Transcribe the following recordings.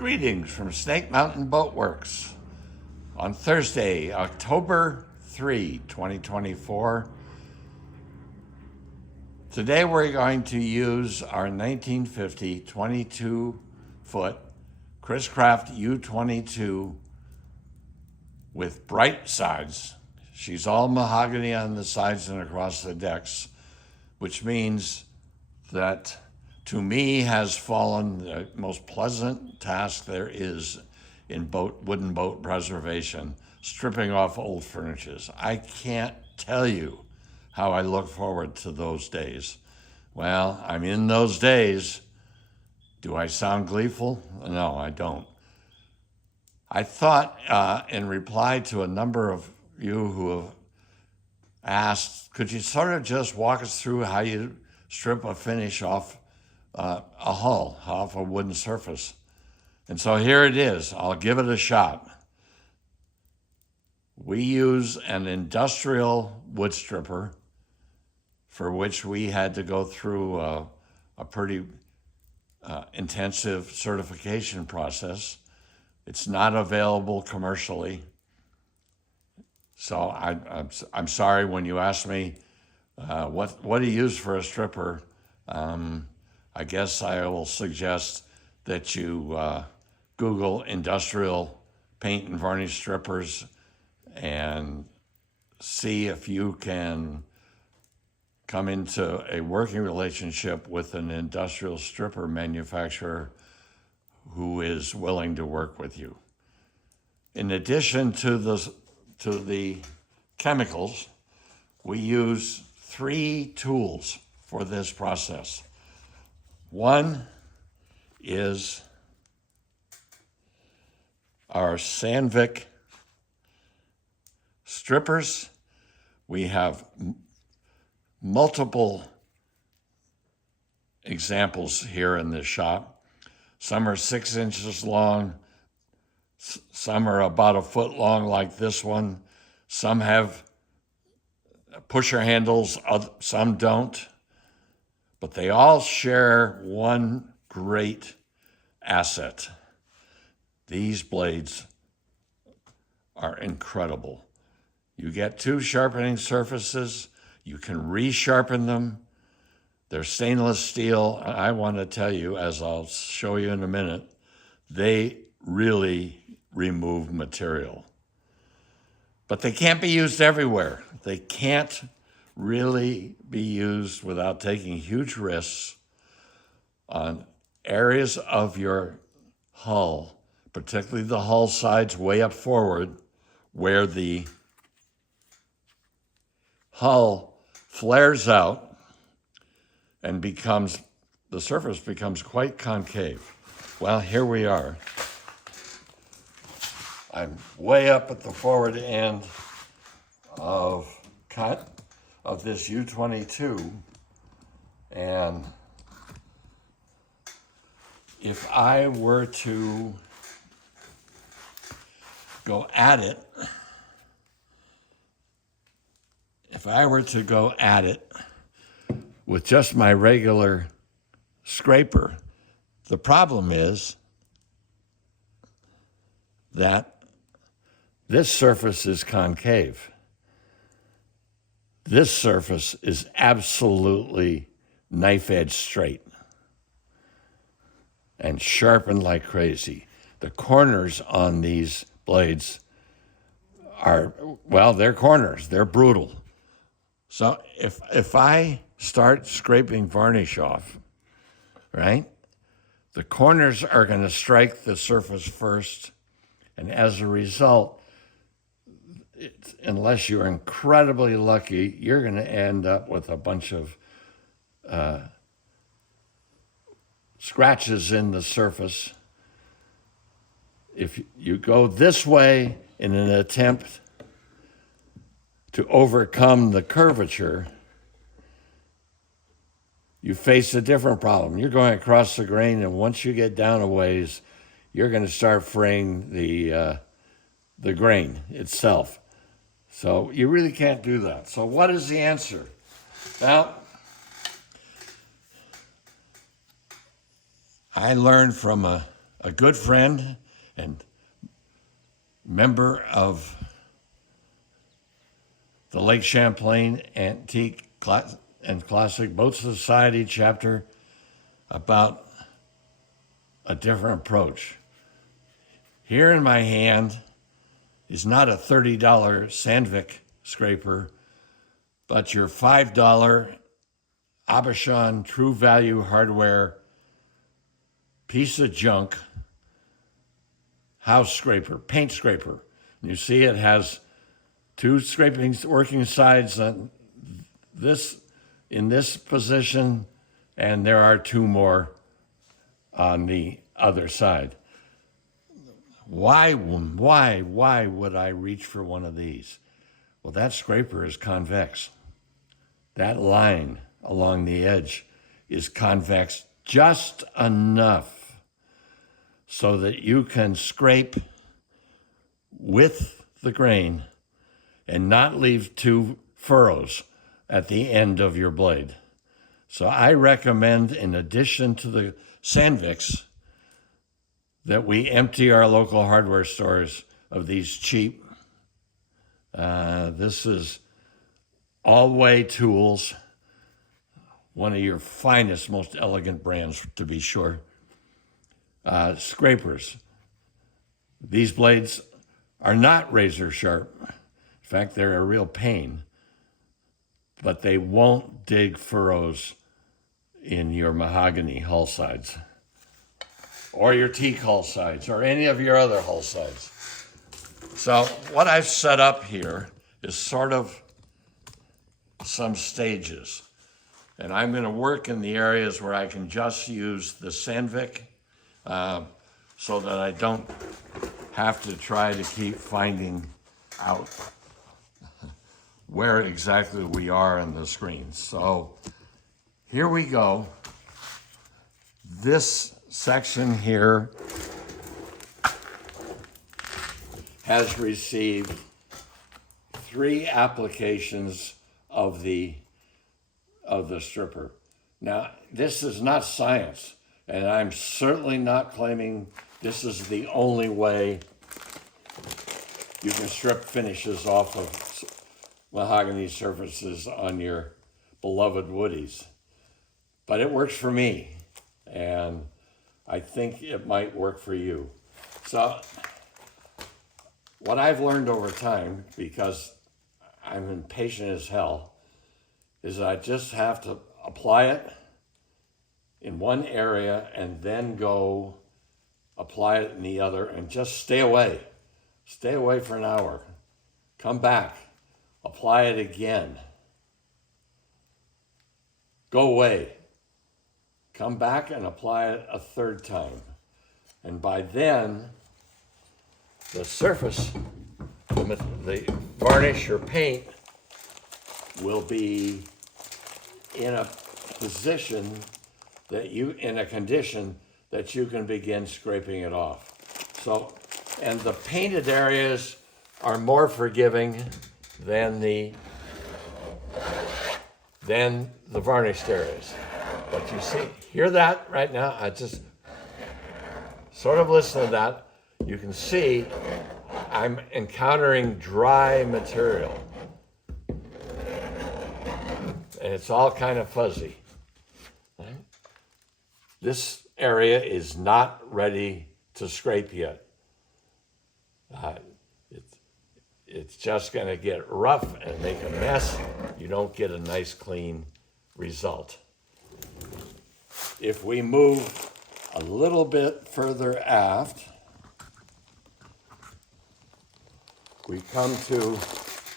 Greetings from Snake Mountain Boat Works on Thursday, October 3, 2024. Today we're going to use our 1950 22-foot Chris Craft U22 with bright sides. She's all mahogany on the sides and across the decks, which means that to me has fallen the most pleasant task there is in wooden boat preservation, stripping off old furnitures. I can't tell you how I look forward to those days. Well, I'm in those days. Do I sound gleeful? No, I don't. I thought in reply to a number of you who have asked, could you sort of just walk us through how you strip a finish off a hull, off a wooden surface? And so here it is. I'll give it a shot. We use an industrial wood stripper for which we had to go through a pretty intensive certification process. It's not available commercially. So I'm sorry when you asked me what do you use for a stripper. I guess I will suggest that you Google industrial paint and varnish strippers and see if you can come into a working relationship with an industrial stripper manufacturer who is willing to work with you. In addition to the chemicals, we use 3 tools for this process. One is our Sandvik strippers. We have multiple examples here in this shop. Some are 6 inches long. Some are about a foot long like this one. Some have pusher handles, some don't. But they all share one great asset. These blades are incredible. You get 2 sharpening surfaces. You can resharpen them. They're stainless steel. I want to tell you, as I'll show you in a minute, they really remove material. But they can't be used everywhere. They can't really be used without taking huge risks on areas of your hull, particularly the hull sides way up forward, where the hull flares out and the surface becomes quite concave. Well, here we are. I'm way up at the forward end of this U22, and if I were to go at it, with just my regular scraper, the problem is that this surface is concave. This surface is absolutely knife edge straight and sharpened like crazy. The corners on these blades are, well, they're corners, they're brutal. So if I start scraping varnish off, right, the corners are going to strike the surface first, and as a result, unless you're incredibly lucky, you're going to end up with a bunch of scratches in the surface. If you go this way in an attempt to overcome the curvature, you face a different problem. You're going across the grain, and once you get down a ways, you're going to start fraying the grain itself. So you really can't do that. So what is the answer? Well, I learned from a a good friend and member of the Lake Champlain Antique and Classic Boat Society chapter about a different approach. Here in my hand is not a $30 Sandvik scraper, but your $5 Abishon True Value Hardware piece of junk house scraper, paint scraper. You see it has two scraping working sides on this, in this position, and there are two more on the other side. Why would I reach for one of these? Well, that scraper is convex. That line along the edge is convex just enough so that you can scrape with the grain and not leave two furrows at the end of your blade. So I recommend, in addition to the Sandviks, that we empty our local hardware stores of these cheap, this is All-Way Tools, one of your finest, most elegant brands, to be sure. Scrapers. These blades are not razor sharp. In fact, they're a real pain, but they won't dig furrows in your mahogany hull sides or your teak hull sides or any of your other hull sides. So what I've set up here is sort of some stages. And I'm going to work in the areas where I can just use the Sandvik so that I don't have to try to keep finding out where exactly we are in the screen. So here we go. This section here has received 3 applications of the stripper. Now, this is not science, and I'm certainly not claiming this is the only way you can strip finishes off of mahogany surfaces on your beloved woodies. But it works for me, and I think it might work for you. So what I've learned over time, because I'm impatient as hell, is I just have to apply it in one area and then go apply it in the other and just stay away. Stay away for an hour. Come back. Apply it again. Go away. Come back and apply it a third time. And by then, the surface, the varnish or paint will be in a position that you, in a condition that you can begin scraping it off. So, and the painted areas are more forgiving than the varnished areas. But you see, hear that right now? I just sort of listen to that. You can see I'm encountering dry material. And it's all kind of fuzzy. Right? This area is not ready to scrape yet. It's just going to get rough and make a mess. You don't get a nice clean result. If we move a little bit further aft, we come to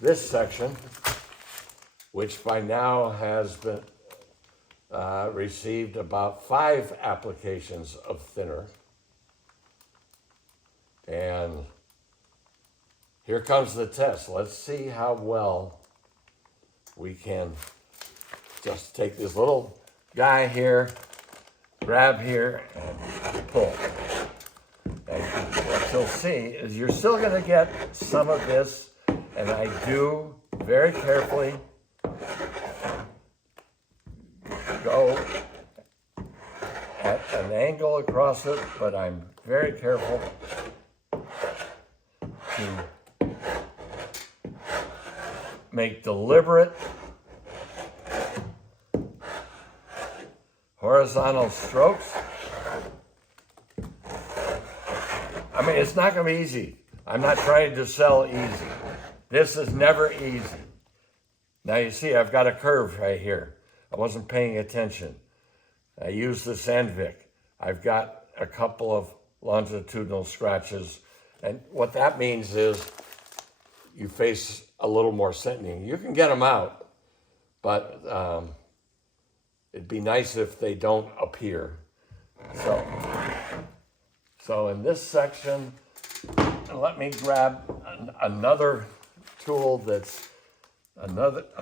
this section, which by now has been received about 5 applications of thinner. And here comes the test. Let's see how well we can just take this little guy here, grab here, and pull. And what you'll see is you're still going to get some of this, and I do very carefully go at an angle across it, but I'm very careful to make deliberate horizontal strokes. I mean, it's not going to be easy. I'm not trying to sell easy. This is never easy. Now you see I've got a curve right here. I wasn't paying attention. I used the Sandvik. I've got a couple of longitudinal scratches. And what that means is you face a little more sending. You can get them out, but it'd be nice if they don't appear. So in this section, let me grab another tool that's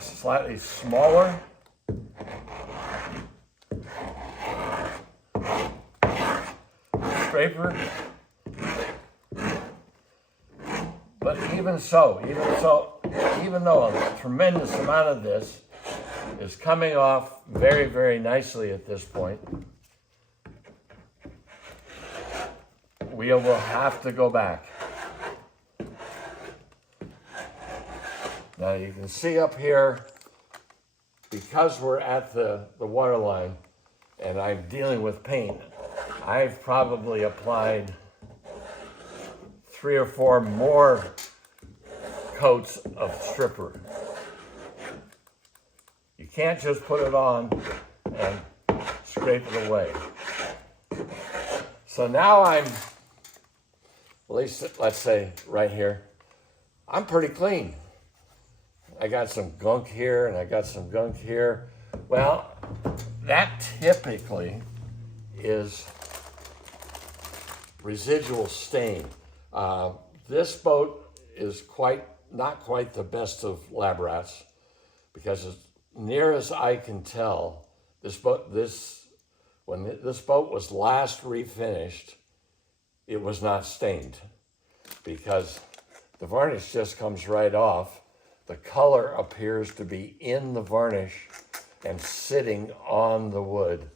slightly smaller. Scraper. But even though a tremendous amount of this is coming off very, very nicely at this point, we will have to go back. Now you can see up here, because we're at the water line and I'm dealing with paint, I've probably applied 3 or 4 more coats of stripper. You can't just put it on and scrape it away. So now I'm, at least let's say right here, I'm pretty clean. I got some gunk here and I got some gunk here. Well, that typically is residual stain. This boat is not quite the best of lab rats, because as near as I can tell, when this boat was last refinished, it was not stained, because the varnish just comes right off. The color appears to be in the varnish and sitting on the wood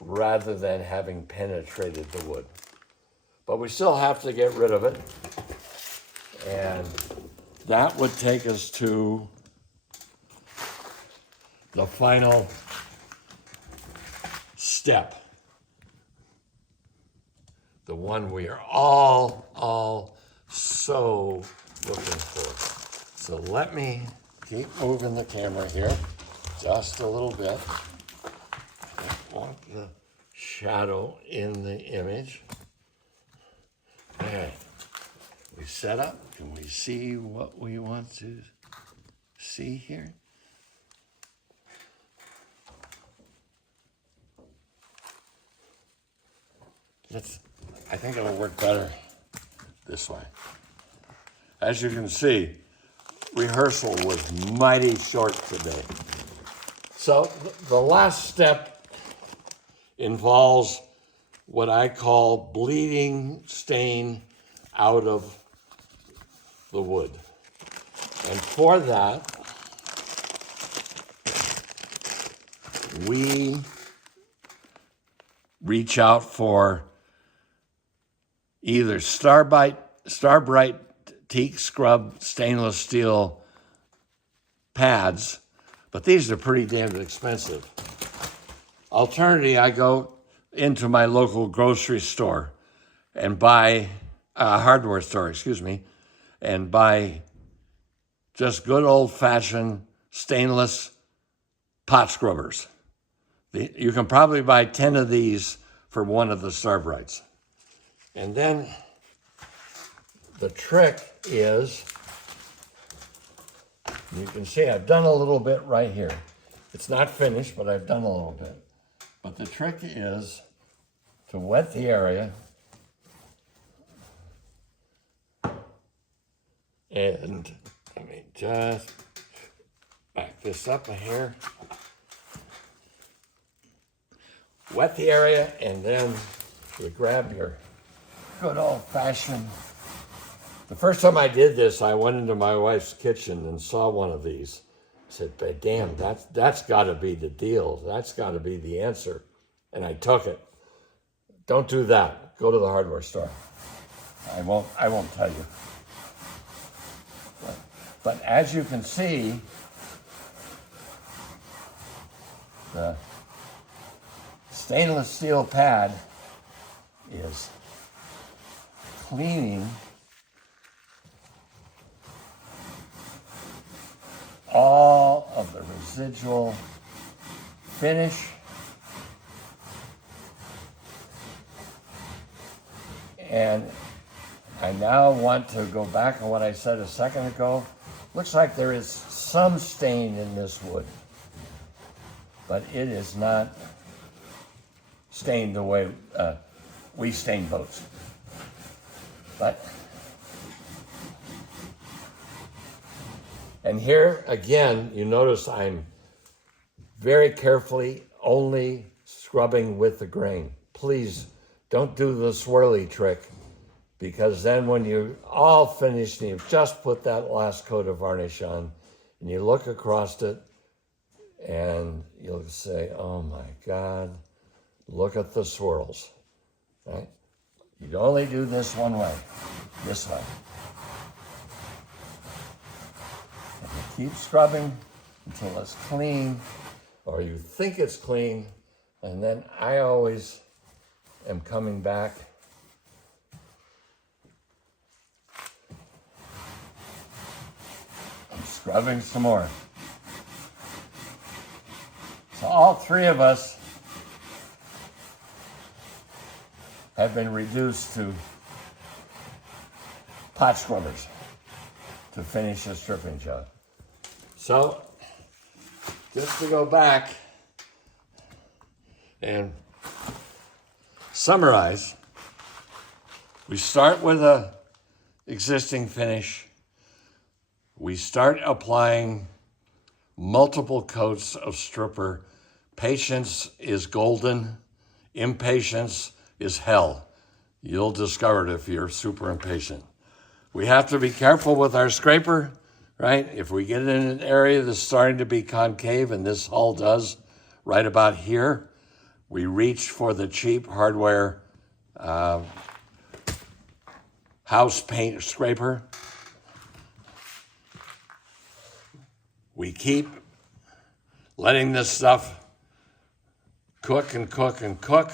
rather than having penetrated the wood. But we still have to get rid of it. And that would take us to the final step. The one we are all so looking for. So let me keep moving the camera here just a little bit. I want the shadow in the image. All right, we set up. Can we see what we want to see here? I think it'll work better this way. As you can see, rehearsal was mighty short today. So the last step involves what I call bleeding stain out of the wood. And for that, we reach out for either Starbright teak scrub stainless steel pads, but these are pretty damn expensive. Alternatively, I go into my local grocery store and buy hardware store, and buy just good old-fashioned stainless pot scrubbers. You can probably buy 10 of these for one of the Starbrights. And then the trick is, you can see I've done a little bit right here. It's not finished, but I've done a little bit. But the trick is to wet the area and let me just back this up a hair. Wet the area, and then you grab your good old-fashioned. The first time I did this, I went into my wife's kitchen and saw one of these. I said, but damn, that's got to be the deal. That's got to be the answer. And I took it. don't do that. Go to the hardware store. I won't tell you. But as you can see, the stainless steel pad is cleaning all of the residual finish and I now want to go back on what I said a second ago. Looks like there is some stain in this wood, but it is not stained the way we stain boats. And here again, you notice I'm very carefully only scrubbing with the grain. Please don't do the swirly trick, because then when you're all finished and you've just put that last coat of varnish on and you look across it and you'll say, oh my God, look at the swirls, right? You'd only do this one way, this way. And you keep scrubbing until it's clean, or you think it's clean, and then I always am coming back and scrubbing some more. So all three of us have been reduced to pot scrubbers to finish the stripping job. So, just to go back and summarize, we start with a existing finish. We start applying multiple coats of stripper. Patience is golden. Impatience is hell. You'll discover it if you're super impatient. We have to be careful with our scraper, right? If we get in an area that's starting to be concave, and this hull does right about here, we reach for the cheap hardware house paint scraper. We keep letting this stuff cook and cook and cook,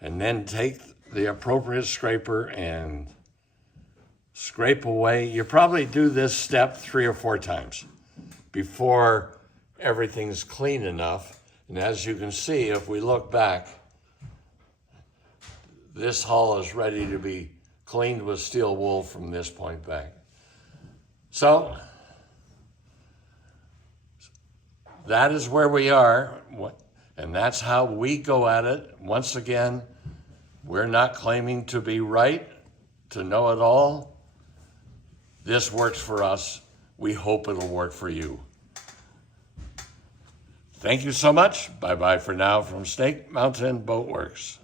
and then take the appropriate scraper and scrape away. You probably do this step 3 or 4 times before everything's clean enough. And as you can see, if we look back, this hull is ready to be cleaned with steel wool from this point back. So that is where we are, and that's how we go at it. Once again, we're not claiming to be right, to know it all. This works for us. We hope it'll work for you. Thank you so much. Bye-bye for now from Snake Mountain Boat Works.